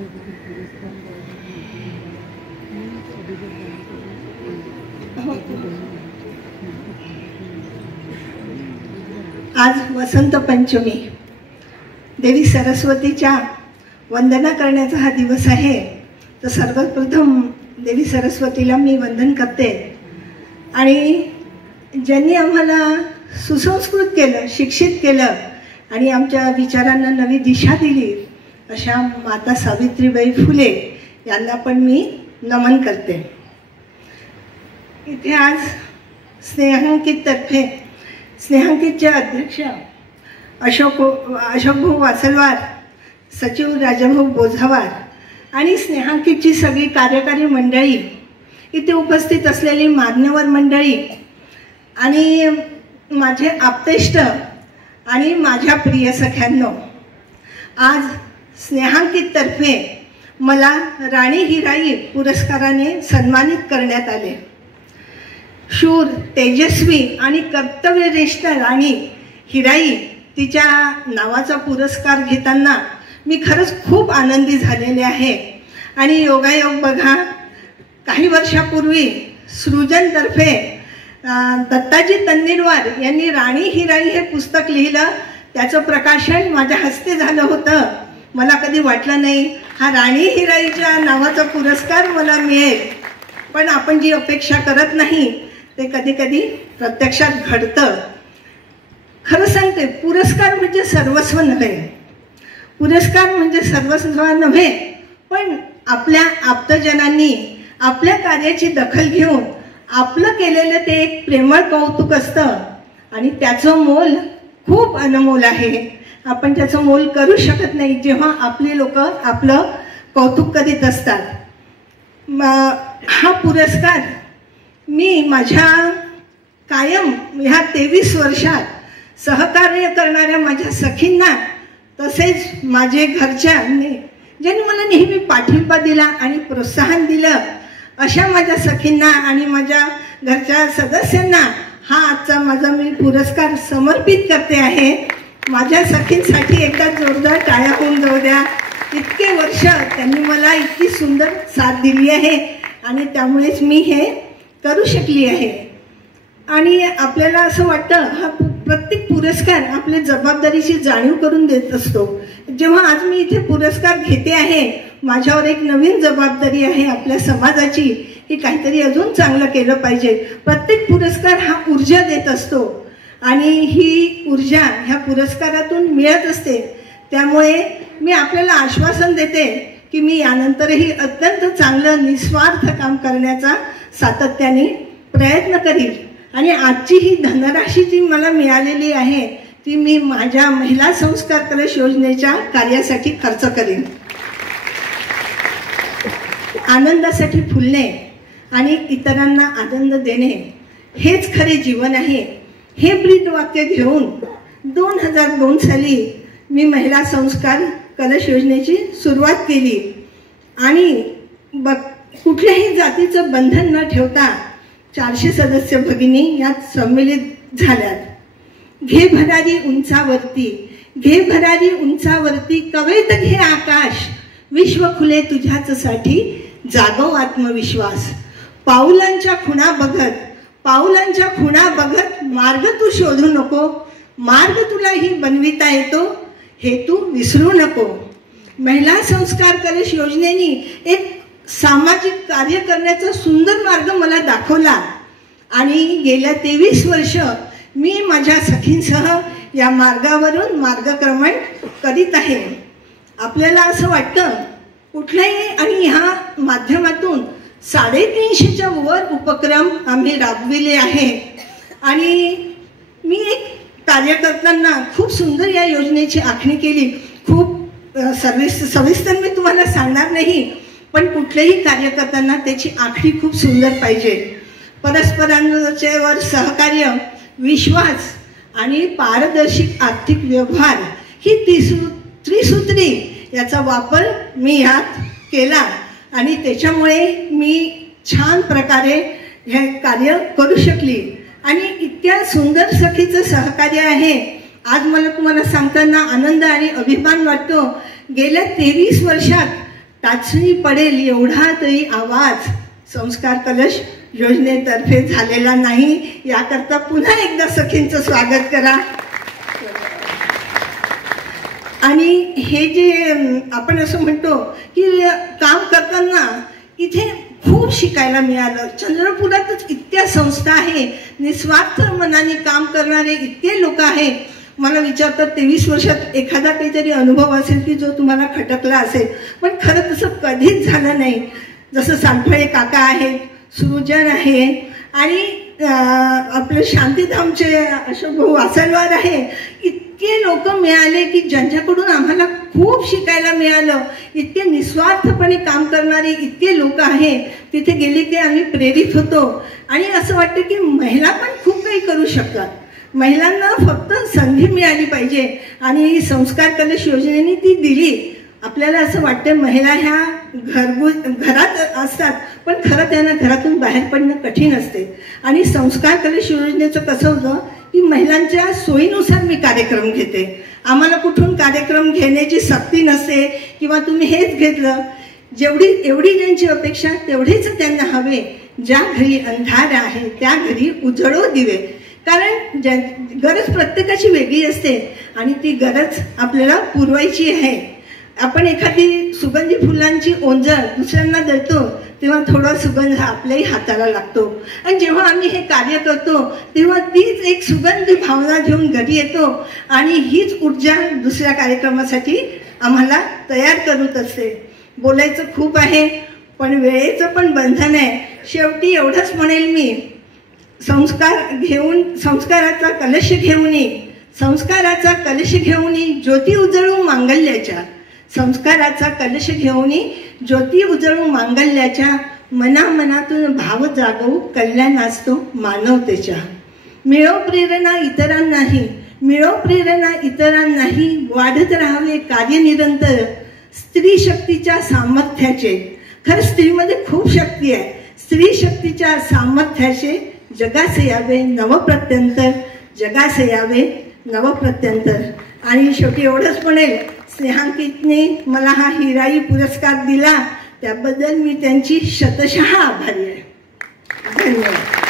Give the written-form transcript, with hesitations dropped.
आज वसंत पंचमी, देवी सरस्वतीच्या वंदना करण्याचा हा दिवस आहे. तर सर्वप्रथम देवी सरस्वतीला मी वंदन करते. आणि ज्यांनी आम्हाला सुसंस्कृत केलं, शिक्षित केलं आणि आमच्या विचारांना नवी दिशा दिली, अशा माता सावित्रीबाई फुले यांना पण मी नमन करते. इथे आज स्नेहांकिततर्फे, स्नेहांकितचे अध्यक्ष अशोकभाऊ वासलवार, सचिव राजाभाऊ बोझावार आणि स्नेहांकितची सगळी कार्यकारी मंडळी, इथे उपस्थित असलेली मान्यवर मंडळी आणि माझे आप्तेष्ट आणि माझ्या प्रिय सख्यांनो, आज स्नेहांकिततर्फे मला राणी हिराई पुरस्काराने सन्मानित करण्यात आले. शूर, तेजस्वी आणि कर्तव्यनिष्ठ राणी हिराई तिच्या नावाचा पुरस्कार घेताना मी खरंच खूप आनंदी झालेले आहे. आणि योगायोग बघा, काही वर्षापूर्वी सृजनतर्फे दत्ताजी तन्नीरवार यांनी राणी हिराई हे पुस्तक लिहिलं. त्याचं प्रकाशन माझ्या हस्ते झालं होतं. मला कधी वाटलं नाही हा राणी हिराईच्या नावाचा पुरस्कार मला मिळेल. पण आपण जी अपेक्षा करत नाही ते कधी कधी प्रत्यक्षात घडतं. खरं सांगते, पुरस्कार म्हणजे सर्वस्व नव्हे, पुरस्कार म्हणजे सर्वस्व नव्हे, पण आपल्या आप्तजनांनी आपल्या कार्याची दखल घेऊन आपलं केलेलं ते एक प्रेमळ कौतुक असतं आणि त्याचं मोल खूप अनमोल आहे. आपण त्याचं मोल करू शकत नाही जेव्हा आपले लोक आपलं कौतुक करीत असतात. हा पुरस्कार मी माझ्या कायम ह्या 23 वर्षात सहकार्य करणाऱ्या माझ्या सखींना, तसेच माझे घरच्यांनी ज्यांनी मला नेहमी पाठिंबा दिला आणि प्रोत्साहन दिलं, अशा माझ्या सखींना आणि माझ्या घरच्या सदस्यांना हा आजचा माझा मी पुरस्कार समर्पित करते आहे. माझ्या सखींसाठी एकदा जोरदार टाळ्या होऊन जाऊ द्या. इतके वर्ष त्यांनी मला इतकी सुंदर साथ दिली आहे आणि त्यामुळेच मी हे करू शकली आहे. आणि आपल्याला असं वाटतं हा प्रत्येक पुरस्कार आपल्या जबाबदारीची जाणीव करून देत असतो. जेव्हा आज मी इथे पुरस्कार घेते आहे, माझ्यावर एक नवीन जबाबदारी आहे आपल्या समाजाची, की काहीतरी अजून चांगलं केलं पाहिजे. प्रत्येक पुरस्कार हा ऊर्जा देत असतो आणि ही ऊर्जा ह्या पुरस्कारातून मिळत असते. त्यामुळे मी आपल्याला आश्वासन देते की मी यानंतरही अत्यंत चांगलं निस्वार्थ काम करण्याचा सातत्याने प्रयत्न करील. आणि आजची ही धनराशी जी मला मिळालेली आहे ती मी माझ्या महिला संस्कार कलश योजनेच्या कार्यासाठी खर्च करेन. आनंदासाठी फुलणे आणि इतरांना आनंद देणे हेच खरे जीवन आहे, हे ब्रीदवाक्य घेऊन 2002 साली मी महिला संस्कार कलश योजनेची सुरुवात केली. आणि कुठल्याही जातीचं बंधन न ठेवता 400 सदस्य भगिनी यात सम्मिलित झाल्यात. घे भरारी उंचावरती, घे भरारी उंचावरती, कवेत घे आकाश, विश्व खुले तुझ्याच साठी, जागव आत्मविश्वास. पाऊलांच्या खुणा बघत, पाऊलांच्या खुणा बघत, मार्ग तू शोधू नको, मार्ग तुलाही बनविता येतो, हे तू विसरू नको. महिला संस्कार कलश योजनेने एक सामाजिक कार्य करण्याचा सुंदर मार्ग मला दाखवला आणि गेल्या 23 वर्ष मी माझ्या सखींसह या मार्गावरून मार्गक्रमण करीत आहे. आपल्याला असं वाटतं कुठल्याही, आणि ह्या माध्यमातून 350च्या वर उपक्रम आम्ही राबविले आहे. आणि मी एक कार्य करताना खूप सुंदर या योजनेची आखणी केली. खूप सविस्तर मी तुम्हाला सांगणार नाही, पण कुठलेही कार्य करताना त्याची आखणी खूप सुंदर पाहिजे. परस्परांवर सहकार्य, विश्वास आणि पारदर्शी आर्थिक व्यवहार ही त्रिसूत्री याचा वापर मी यात केला आणि त्याच्यामुळे मी छान प्रकारे हे कार्य करू शकली. आणि इतक्या सुंदर सखीचं सहकार्य आहे. आज मला तुम्हाला सांगताना आनंद आणि अभिमान वाटतो. गेल्या 23 वर्षात टाचणी पडेल एवढा तरी आवाज संस्कार कलश योजनेतर्फे झालेला नाही. याकरता पुन्हा एकदा सखींचं स्वागत करा. आणि हे जे आपण असं म्हणतो की काम करताना इथे खूप शिकायला मिळालं. चंद्रपुरातच इतक्या संस्था आहे, निस्वार्थ मनाने काम करणारे इतके लोक आहेत. मला विचारतात 23 वर्षात एखादा काहीतरी अनुभव असेल की जो तुम्हाला खटकला असेल, पण खरं तसं कधीच झालं नाही. जसं सानफळे काका आहेत, सृजन आहे आणि आपले शांतीधामचे अशोक भाऊ आसलवार आहे. इतके लोक मिळाले की ज्यांच्याकडून आम्हाला खूप शिकायला मिळालं. इतके निस्वार्थपणे काम करणारे इतके लोक आहे. तिथे गेले की आम्ही प्रेरित होतो आणि असं वाटतं की महिला पण खूप काही करू शकतात. महिलांना फक्त संधी मिळाली पाहिजे आणि संस्कार कलश योजनेने ती दिली. आपल्याला असं वाटतं महिला ह्या घरात असतात, पण खरं त्यांना घरातून बाहेर पडणं कठीण असते. आणि संस्कार कलश योजनेचं कसं होतं की महिलांच्या सोयीनुसार मी कार्यक्रम घेते. आम्हाला कुठून कार्यक्रम घेण्याची सक्ती नसते किंवा तुम्ही हेच घेतलं. एवढी ज्यांची अपेक्षा तेवढेच त्यांना हवे. ज्या घरी अंधार आहे त्या घरी उजळो दिवे. कारण गरज प्रत्येकाची वेगळी असते आणि ती गरज आपल्याला पुरवायची आहे. आपण एखादी सुगंधी फुलांची ओंजळ दुसऱ्यांना देतो तेव्हा थोडा सुगंध आपल्याही हाताला लागतो. आणि जेव्हा आम्ही हे कार्य करतो तेव्हा तीच एक सुगंधी भावना घेऊन घरी येतो आणि हीच ऊर्जा दुसऱ्या कार्यक्रमासाठी आम्हाला तयार करत असते. बोलायचं खूप आहे पण वेळेचं पण बंधन आहे. शेवटी एवढंच म्हणेल मी, संस्काराचा कलश घेऊन ज्योती उजळू मांगल्याच्या. संस्काराचा कलश घेऊन ज्योती उजळू मांगल्याच्या. मनामनातून भाव जागवू कल्याण असतो मानवतेच्या. मिळो प्रेरणा इतरांनाही वाढत राहावे कार्य निरंतर. स्त्री शक्तीच्या सामर्थ्याचे. खरं स्त्रीमध्ये खूप शक्ती आहे. स्त्री शक्तीच्या सामर्थ्याचे जगासे यावे नवप्रत्यंतर. आणि शेवटी एवढंच म्हणेल, स्नेहांकितने मला हा हिराई पुरस्कार दिला त्याबद्दल मी त्यांची शतशः आभारी आहे. धन्यवाद.